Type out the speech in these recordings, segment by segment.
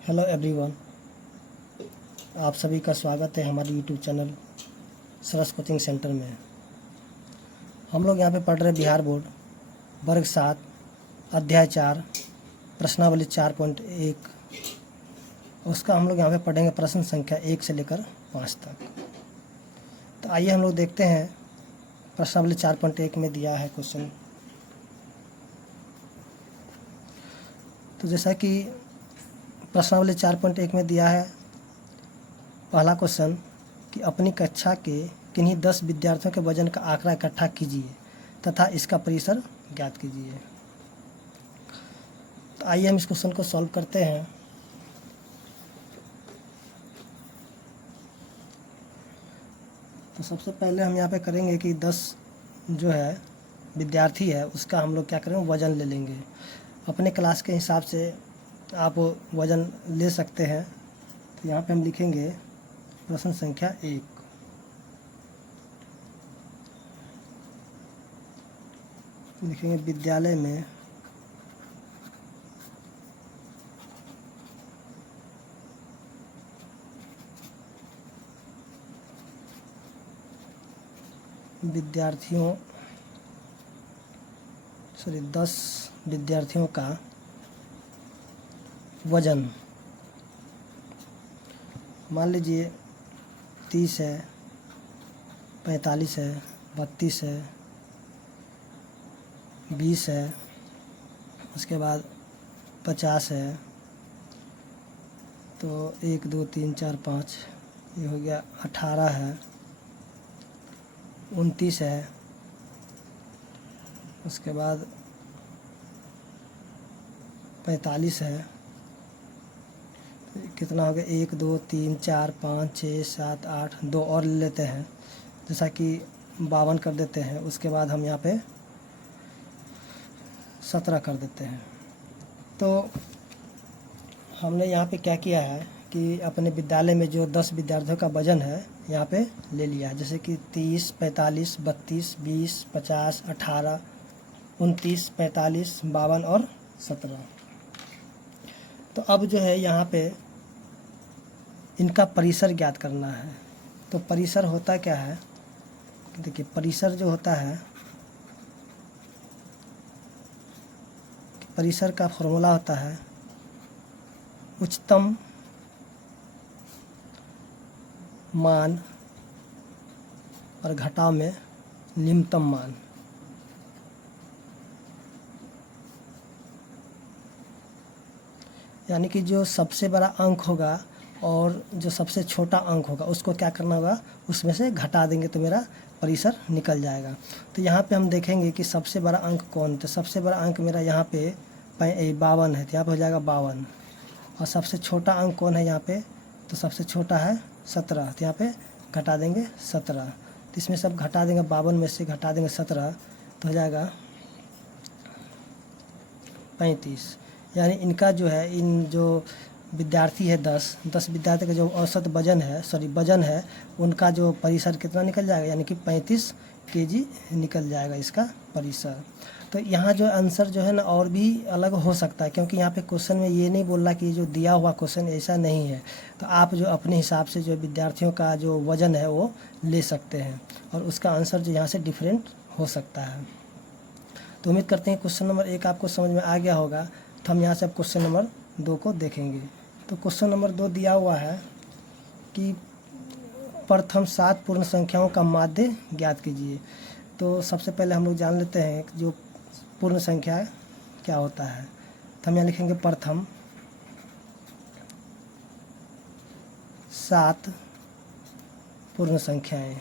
Hello everyone, आप सभी का स्वागत है हमारे यूट्यूब चैनल सरस कोचिंग सेंटर में। हम लोग यहाँ पे पढ़ रहे बिहार बोर्ड वर्ग 7 अध्याय 4 प्रश्नावली 4.1। उसका हम लोग यहाँ पे पढ़ेंगे प्रश्न संख्या 1 से लेकर 5 तक। तो आइए हम लोग देखते हैं प्रश्नावली 4.1 में दिया है क्वेश्चन। तो जैसा कि प्रश्नावली 4.1 में दिया है, पहला क्वेश्चन कि अपनी कक्षा के किन्हीं 10 विद्यार्थियों के वजन का आंकड़ा इकट्ठा कीजिए तथा इसका परिसर ज्ञात कीजिए। तो आइए हम इस क्वेश्चन को सॉल्व करते हैं। तो सबसे पहले हम यहाँ पे करेंगे कि 10 जो है विद्यार्थी है उसका हम लोग क्या करेंगे, वज़न ले लेंगे। अपने क्लास के हिसाब से आप वज़न ले सकते हैं। तो यहाँ पे हम लिखेंगे प्रश्न संख्या 1। लिखेंगे विद्यालय में विद्यार्थियों 10 विद्यार्थियों का वज़न, मान लीजिए 30 है, 45 है, 32 है, 20 है, उसके बाद 50 है। तो 1 2 3 4 5 ये हो गया, 18 है, 29 है, उसके बाद 45 है। कितना हो गया, 1 2 3 4 5 6 7 8, 2 और ले लेते हैं, जैसा कि 52 कर देते हैं। उसके बाद हम यहाँ पे 17 कर देते हैं। तो हमने यहाँ पे क्या किया है कि अपने विद्यालय में जो 10 विद्यार्थियों का वज़न है यहाँ पे ले लिया, जैसे कि 30 45 32 20 50 18 29 45 52 और 17। तो अब जो है यहाँ पे इनका परिसर ज्ञात करना है। तो परिसर होता क्या है, देखिए परिसर जो होता है, परिसर का फॉर्मूला होता है उच्चतम मान और घटाव में निम्नतम मान। यानी कि जो सबसे बड़ा अंक होगा और जो सबसे छोटा अंक होगा उसको क्या करना होगा, उसमें से घटा देंगे तो मेरा परिसर निकल जाएगा। तो यहाँ पे हम देखेंगे कि सबसे बड़ा अंक कौन, तो सबसे बड़ा अंक मेरा यहाँ पे 52 है, तो यहाँ पे हो जाएगा 52। और सबसे छोटा अंक कौन है यहाँ पे, तो सबसे छोटा है 17, तो यहाँ पे घटा देंगे 17। तो इसमें सब घटा देंगे, 52 में से घटा देंगे 17 तो हो जाएगा 35। यानी इनका जो है, इन जो विद्यार्थी है 10 विद्यार्थी का जो औसत वजन है उनका जो परिसर कितना निकल जाएगा, यानी कि 35 केजी निकल जाएगा इसका परिसर। तो यहाँ जो आंसर जो है ना और भी अलग हो सकता है, क्योंकि यहाँ पे क्वेश्चन में ये नहीं बोल रहा कि जो दिया हुआ क्वेश्चन ऐसा नहीं है। तो आप जो अपने हिसाब से जो विद्यार्थियों का जो वज़न है वो ले सकते हैं और उसका आंसर जो यहाँ से डिफरेंट हो सकता है। तो उम्मीद करते हैं क्वेश्चन नंबर 1 आपको समझ में आ गया होगा। तो हम यहाँ से अब क्वेश्चन नंबर 2 को देखेंगे। तो क्वेश्चन नंबर 2 दिया हुआ है कि प्रथम 7 पूर्ण संख्याओं का माध्य ज्ञात कीजिए। तो सबसे पहले हम लोग जान लेते हैं कि जो पूर्ण संख्या क्या होता है। तो हम यहाँ लिखेंगे प्रथम 7 पूर्ण संख्याएं।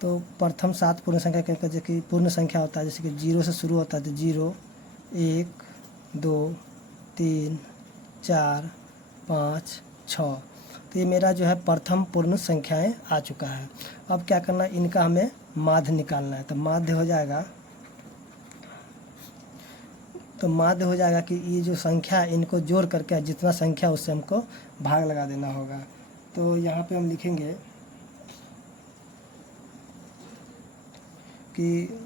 तो प्रथम 7 पूर्ण संख्या क्या, जैसे कि पूर्ण संख्या होता है, जैसे कि 0 से शुरू होता है, तो 0 1 2 3 4 5 6। तो ये मेरा जो है प्रथम पूर्ण संख्याएं आ चुका है। अब क्या करना है, इनका हमें माध्य निकालना है। तो माध्य हो जाएगा, कि ये जो संख्या है इनको जोड़ करके जितना संख्या उससे हमको भाग लगा देना होगा। तो यहाँ पे हम लिखेंगे कि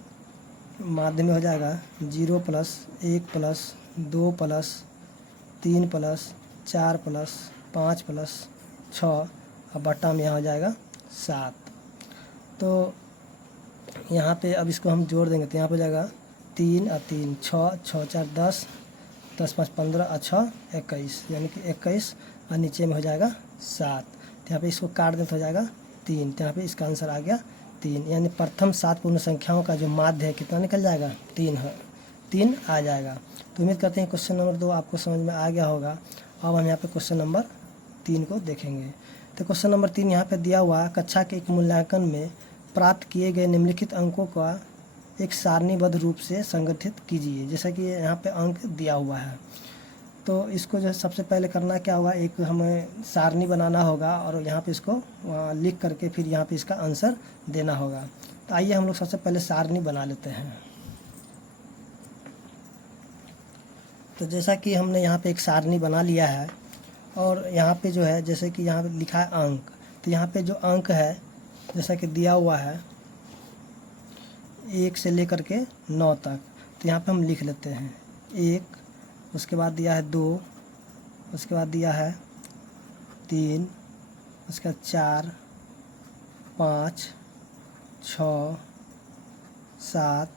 माध्य में हो जाएगा 0 + 1 + 2 प्लस 3 प्लस 4 प्लस 5 प्लस 6 और बट्टा में यहाँ हो जाएगा 7। तो यहाँ पे अब इसको हम जोड़ देंगे तो यहाँ पे हो जाएगा 3 और 3 6, 6 4 10, 10 5 15 और 6 21, यानी कि 21 और नीचे में हो जाएगा 7। तो यहाँ पे इसको काट दें तो हो जाएगा 3। तो यहाँ पे इसका आंसर आ गया 3, यानी प्रथम 7 पूर्ण संख्याओं का जो माध्य है कितना निकल जाएगा 3 है, 3 आ जाएगा। तो उम्मीद करते हैं क्वेश्चन नंबर 2 आपको समझ में आ गया होगा। अब हम यहाँ पे क्वेश्चन नंबर 3 को देखेंगे। तो क्वेश्चन नंबर 3 यहाँ पे दिया हुआ, कक्षा के एक मूल्यांकन में प्राप्त किए गए निम्नलिखित अंकों का एक सारणीबद्ध रूप से संगठित कीजिए। जैसा कि यहाँ पे अंक दिया हुआ है, तो इसको जो है सबसे पहले करना क्या होगा, एक हमें सारणी बनाना होगा और यहाँ पे इसको लिख करके फिर यहाँ पे इसका आंसर देना होगा। तो आइए हम लोग सबसे पहले सारणी बना लेते हैं। तो जैसा कि हमने यहाँ पे एक सारणी बना लिया है और यहाँ पे जो है जैसे कि यहाँ पे लिखा है अंक, तो यहाँ पे जो अंक है जैसा कि दिया हुआ है 1 से लेकर के 9 तक, तो यहाँ पे हम लिख लेते हैं 1, उसके बाद दिया है 2, उसके बाद दिया है 3, उसके बाद 4, 5, 6, 7,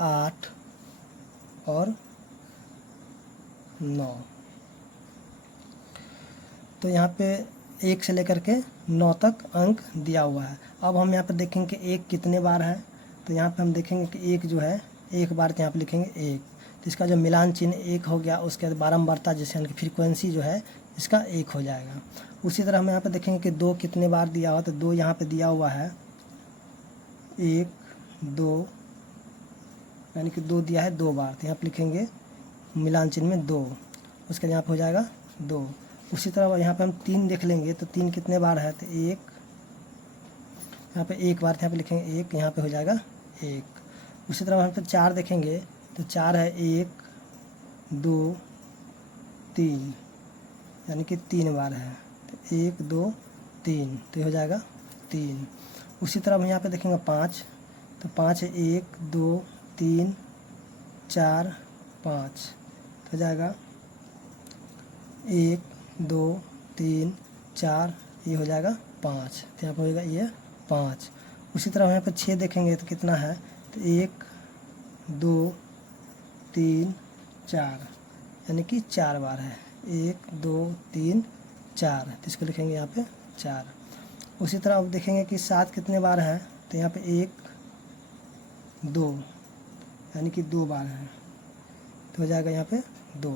8 और 9। तो यहाँ पे 1 से लेकर के 9 तक अंक दिया हुआ है। अब हम यहाँ पे देखेंगे कि 1 कितने बार है, तो यहाँ पे हम देखेंगे कि 1 जो है 1 बार, तो यहाँ पे लिखेंगे 1, तो इसका जो मिलान चिन्ह 1 हो गया। उसके बाद बारंबारता जैसे यानी कि फ्रीक्वेंसी जो है इसका 1 हो जाएगा। उसी तरह हम यहाँ पे देखेंगे कि 2 कितने बार दिया हुआ, तो 2 यहाँ पे दिया हुआ है 1 2, यानी कि 2 दिया है 2 बार, तो यहाँ पे लिखेंगे मिलान चिन्ह में 2, उसके यहाँ पे हो जाएगा 2। उसी तरह यहाँ पे हम 3 देख लेंगे, तो 3 कितने बार है, तो 1, यहाँ पे 1 बार, यहाँ पे लिखेंगे 1, यहाँ पे हो जाएगा 1। उसी तरह हम पे 4 देखेंगे, तो 4 है 1 2 3, यानी कि 3 बार है, तो 1 2 3, तो हो जाएगा 3। उसी तरह हम यहाँ पे देखेंगे 5, तो 5 है 1 2 3 4 5, तो हो जाएगा 1 2 3 4, ये हो जाएगा 5, तो यहाँ पर होगा ये 5। उसी तरह यहाँ पर 6 देखेंगे तो कितना है, तो 1 2 3 4, यानी कि 4 बार है, 1 2 3 4, तो इसको लिखेंगे यहाँ पे 4। उसी तरह अब देखेंगे कि 7 कितने बार है, तो यहाँ पे 1 2, यानी कि 2 बार है, तो हो जाएगा यहाँ पे 2।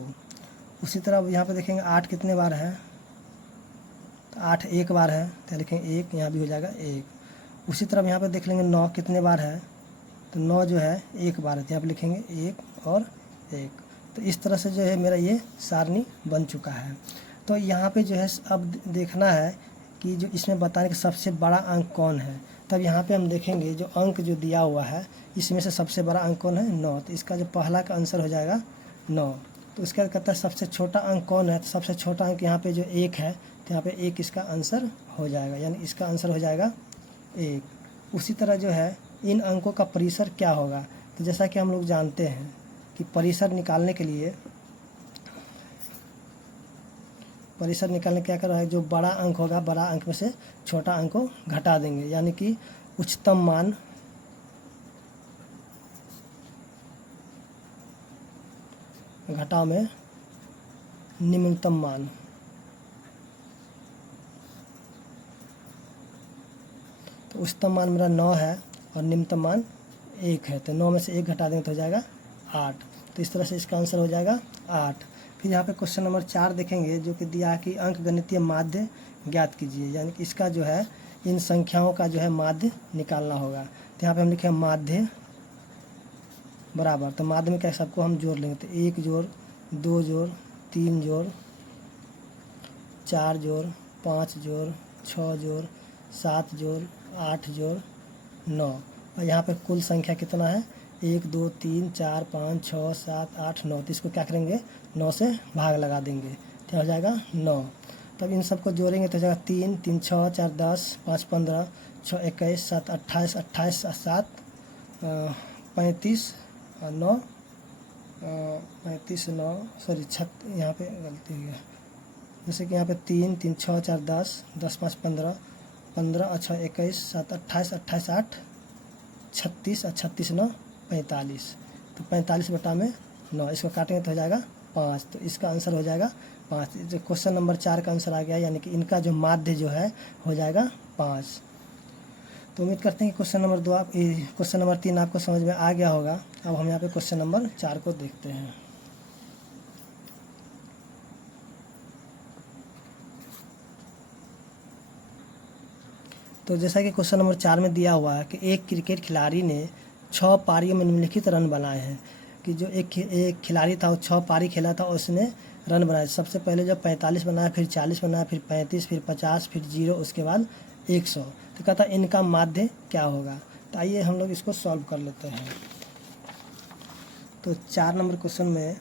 उसी तरह अब यहाँ पे देखेंगे 8 कितने बार है, तो 8 1 बार है, तो लिखेंगे 1, यहाँ भी हो जाएगा 1। उसी तरह यहाँ पे देख लेंगे 9 कितने बार है, तो 9 जो है 1 बार है, तो यहाँ पे लिखेंगे 1 और 1। तो इस तरह से जो है मेरा ये सारणी बन चुका है। तो यहाँ पे जो है अब देखना है कि जो इसमें बताने का सबसे बड़ा अंक कौन है। तब यहाँ पे हम देखेंगे जो अंक जो दिया हुआ है इसमें से सबसे बड़ा अंक कौन है, 9, तो इसका जो पहला का आंसर हो जाएगा 9। तो इसका कहता है सबसे छोटा अंक कौन है, तो सबसे छोटा अंक यहाँ पे जो 1 है, तो यहाँ पे 1 इसका आंसर हो जाएगा, यानी इसका आंसर हो जाएगा 1। उसी तरह जो है इन अंकों का परिसर क्या होगा, तो जैसा कि हम लोग जानते हैं कि परिसर निकालने के लिए क्या कर रहा है, जो बड़ा अंक होगा बड़ा अंक में से छोटा अंक को घटा देंगे, यानी कि उच्चतम मान घटाव में निम्नतम मान। तो उच्चतम मान मेरा 9 है और निम्नतम मान 1 है, तो 9 में से 1 घटा देंगे तो हो जाएगा 8। तो इस तरह से इसका आंसर हो जाएगा 8। फिर यहाँ पे क्वेश्चन नंबर 4 देखेंगे जो कि दिया है कि अंक गणितीय माध्य ज्ञात कीजिए, यानी कि इसका जो है इन संख्याओं का जो है माध्य निकालना होगा। तो यहाँ पे हम लिखे माध्य बराबर, तो माध्य में क्या सबको हम जोड़ लेंगे, तो 1 जोड़ 2 जोड़ 3 जोड़ 4 जोड़ 5 जोड़ 6 जोड़ 7 जोड़ 8 जोड़ 9, और यहाँ पे कुल संख्या कितना है 1 2 3 4 5 6 7 8 9, तो इसको क्या करेंगे 9 से भाग लगा देंगे, तो हो जाएगा 9। तब इन सबको जोड़ेंगे तो हो जाएगा 3 3 6 4 10 5 15 6 21 7 28 28 7 35 और 9 35 9 सॉरी यहाँ पे गलती हुई है। जैसे कि यहाँ पे 3 3 6 4 10 10 5 15 15 अच्छा 21 7 28 28 8 36 और 36 9 45। तो 45 बटा में 9, इसको काटेंगे तो हो जाएगा 5। तो इसका आंसर हो जाएगा 5। जो क्वेश्चन नंबर 4 का आंसर आ गया, यानी कि इनका जो माध्य जो है हो जाएगा 5। तो उम्मीद करते हैं कि क्वेश्चन नंबर 3 आपको समझ में आ गया होगा। अब हम यहाँ पे क्वेश्चन नंबर 4 को देखते हैं। तो जैसा कि क्वेश्चन नंबर 4 में दिया हुआ है कि एक क्रिकेट खिलाड़ी ने 6 पारियों में निम्नलिखित रन बनाए हैं। कि जो एक खिलाड़ी था वो 6 पारी खेला था और उसने रन बनाए। सबसे पहले जब 45 बनाया, फिर 40 बनाया, फिर 35, फिर 50, फिर 0, उसके बाद 100। तो कहता है इनका माध्य क्या होगा। तो आइए हम लोग इसको सॉल्व कर लेते हैं। तो 4 नंबर क्वेश्चन में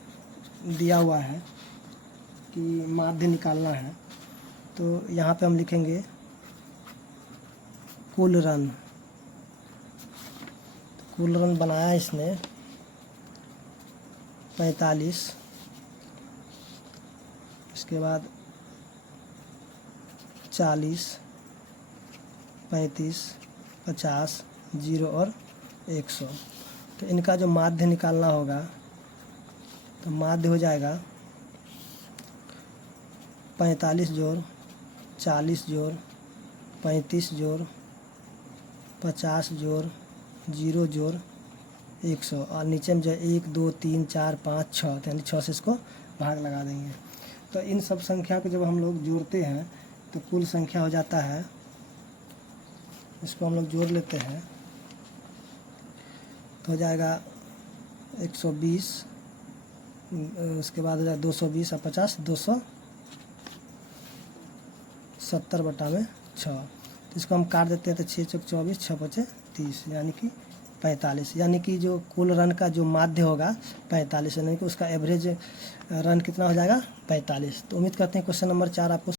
दिया हुआ है कि माध्य निकालना है। तो यहाँ पे हम लिखेंगे कुल रन। कुल रन बनाया इसने 45, इसके बाद 40, 35, 50, 0 और 100। तो इनका जो माध्य निकालना होगा, तो माध्य हो जाएगा 45 जोड़ 40 जोड़ 35 जोड़ 50 जोड़ 0 जोड़ 100। और नीचे में जो 1 2 3 4 5 6, यानी 6 से इसको भाग लगा देंगे। तो इन सब संख्या को जब हम लोग जोड़ते हैं तो कुल संख्या हो जाता है, इसको हम लोग जोड़ लेते हैं तो हो जाएगा 120, उसके बाद हो जाएगा 220 और 50 270 बटा में 6। तो इसको हम काट देते हैं तो 6 चौक 24 6 बचे 30, यानी कि 45। यानी कि जो कुल रन का जो माध्य होगा 45, यानी कि उसका एवरेज रन कितना हो जाएगा 45। तो उम्मीद करते हैं क्वेश्चन नंबर 4 आपको